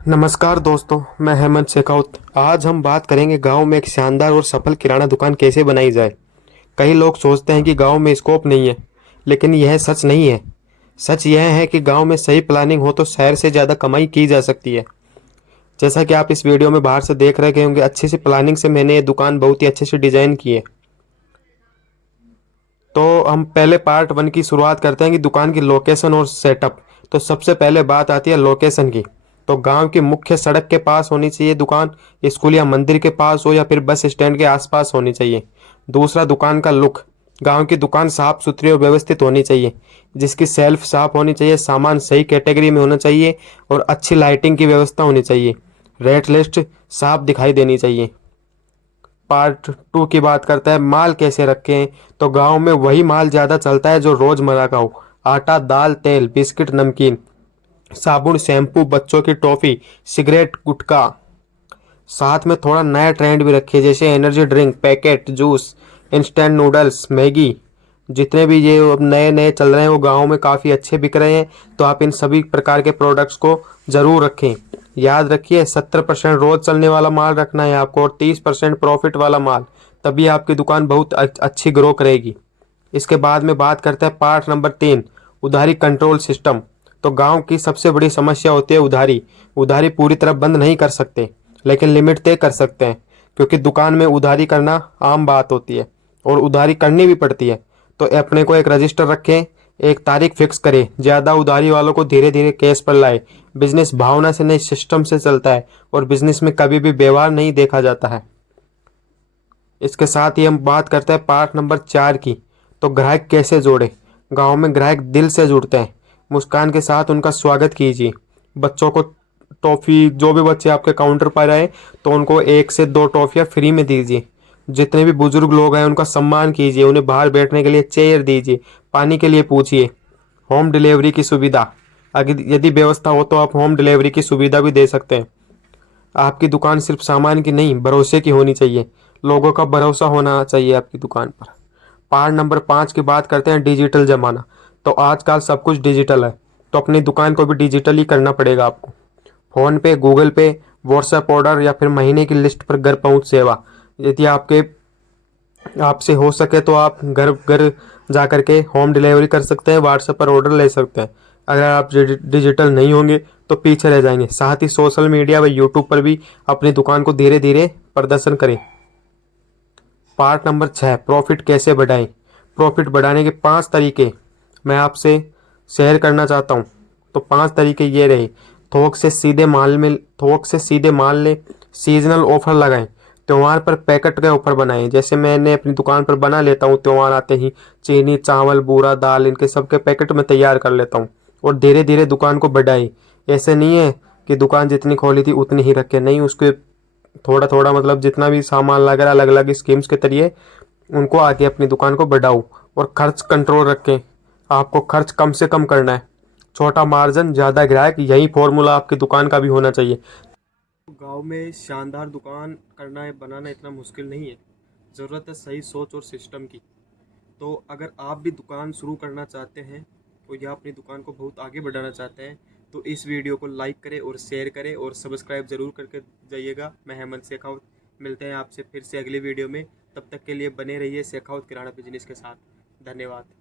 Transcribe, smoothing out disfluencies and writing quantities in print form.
नमस्कार दोस्तों, मैं हेमंत शेखावत। आज हम बात करेंगे गांव में एक शानदार और सफल किराना दुकान कैसे बनाई जाए। कई लोग सोचते हैं कि गांव में स्कोप नहीं है, लेकिन यह सच नहीं है। सच यह है कि गांव में सही प्लानिंग हो तो शहर से ज़्यादा कमाई की जा सकती है। जैसा कि आप इस वीडियो में बाहर से देख रहे होंगे, अच्छी सी प्लानिंग से मैंने ये दुकान बहुत ही अच्छे से डिजाइन की है। तो हम पहले पार्ट 1 की शुरुआत करते हैं कि दुकान की लोकेशन और सेटअप। तो सबसे पहले बात आती है लोकेशन की। तो गांव की मुख्य सड़क के पास होनी चाहिए दुकान। स्कूल या मंदिर के पास हो या फिर बस स्टैंड के आसपास होनी चाहिए। दूसरा, दुकान का लुक। गांव की दुकान साफ सुथरी और व्यवस्थित होनी चाहिए, जिसकी शेल्फ साफ होनी चाहिए, सामान सही कैटेगरी में होना चाहिए और अच्छी लाइटिंग की व्यवस्था होनी चाहिए। रेट लिस्ट साफ दिखाई देनी चाहिए। पार्ट 2 की बात करता है माल कैसे रखें। तो गांव में वही माल ज़्यादा चलता है जो रोज़मर्रा का हो। आटा, दाल, तेल, बिस्किट, नमकीन, साबुन, शैम्पू, बच्चों की टॉफ़ी, सिगरेट, गुटखा। साथ में थोड़ा नया ट्रेंड भी रखिए, जैसे energy drink, packet, juice, instant noodles, Maggi. जितने भी ये अब नए नए चल रहे हैं वो गाँव में काफ़ी अच्छे बिक रहे हैं। तो आप इन सभी प्रकार के प्रोडक्ट्स को ज़रूर रखें। याद रखिए, 70% रोज़ चलने वाला माल रखना है आपको और 30% प्रॉफिट वाला माल। तभी आपकी दुकान बहुत अच्छी ग्रो करेगी। इसके बाद में बात करते हैं पार्ट नंबर 3, उधारी कंट्रोल सिस्टम। तो गांव की सबसे बड़ी समस्या होती है उधारी। उधारी पूरी तरह बंद नहीं कर सकते, लेकिन लिमिट तय कर सकते हैं, क्योंकि दुकान में उधारी करना आम बात होती है और उधारी करनी भी पड़ती है। तो अपने को एक रजिस्टर रखें, एक तारीख फिक्स करें, ज़्यादा उधारी वालों को धीरे धीरे केस पर लाए। बिजनेस भावना से नहीं, सिस्टम से चलता है और बिजनेस में कभी भी व्यवहार नहीं देखा जाता है। इसके साथ ही हम बात करते हैं पार्ट नंबर 4 की। तो ग्राहक कैसे जोड़े। गांव में ग्राहक दिल से जुड़ते हैं। मुस्कान के साथ उनका स्वागत कीजिए। बच्चों को टॉफ़ी, जो भी बच्चे आपके काउंटर पर आए तो उनको 1 से 2 टॉफ़ियाँ फ्री में दीजिए। जितने भी बुजुर्ग लोग हैं उनका सम्मान कीजिए, उन्हें बाहर बैठने के लिए चेयर दीजिए, पानी के लिए पूछिए। होम डिलीवरी की सुविधा, अगर यदि व्यवस्था हो तो आप होम डिलीवरी की सुविधा भी दे सकते हैं। आपकी दुकान सिर्फ सामान की नहीं, भरोसे की होनी चाहिए। लोगों का भरोसा होना चाहिए आपकी दुकान पर। पार्ट नंबर 5 की बात करते हैं डिजिटल ज़माना। तो आजकल सब कुछ डिजिटल है, तो अपनी दुकान को भी डिजिटल ही करना पड़ेगा आपको। फ़ोन पे, गूगल पे, व्हाट्सएप ऑर्डर या फिर महीने की लिस्ट पर घर पहुंच सेवा। यदि आपसे हो सके तो आप घर घर जा कर के होम डिलीवरी कर सकते हैं, व्हाट्सएप पर ऑर्डर ले सकते हैं। अगर आप डिजिटल नहीं होंगे तो पीछे रह जाएंगे। साथ ही सोशल मीडिया व यूट्यूब पर भी अपनी दुकान को धीरे धीरे प्रदर्शन करें। पार्ट नंबर 6, प्रॉफिट कैसे बढ़ाएं। प्रॉफिट बढ़ाने के 5 तरीके मैं आपसे शेयर करना चाहता हूँ। तो 5 तरीके ये रहे। थोक से सीधे माल लें। सीजनल ऑफर लगाएं। त्योहार पर पैकेट के ऑफर बनाएं। जैसे मैंने अपनी दुकान पर बना लेता हूँ, त्योहार आते ही चीनी, चावल, बूरा, दाल, इनके सबके पैकेट में तैयार कर लेता हूँ और धीरे धीरे दुकान को बढ़ाएं। ऐसे नहीं है कि दुकान जितनी खोली थी उतनी ही रखे, नहीं, उसके थोड़ा थोड़ा मतलब जितना भी सामान लग रहा है अलग अलग स्कीम्स के जरिए उनको आगे अपनी दुकान को बढ़ाओ। और खर्च कंट्रोल रखें। आपको खर्च कम से कम करना है। छोटा मार्जिन, ज़्यादा ग्राहक, यही फॉर्मूला आपकी दुकान का भी होना चाहिए। गांव में शानदार दुकान करना है, बनाना इतना मुश्किल नहीं है। ज़रूरत है सही सोच और सिस्टम की। तो अगर आप भी दुकान शुरू करना चाहते हैं तो या अपनी दुकान को बहुत आगे बढ़ाना चाहते हैं तो इस वीडियो को लाइक करें और शेयर करें और सब्सक्राइब ज़रूर करके जाइएगा। मैं हेमंत शेखावत, मिलते हैं आपसे फिर से अगली वीडियो में। तब तक के लिए बने रहिए शेखावत किराना बिजनेस के साथ। धन्यवाद।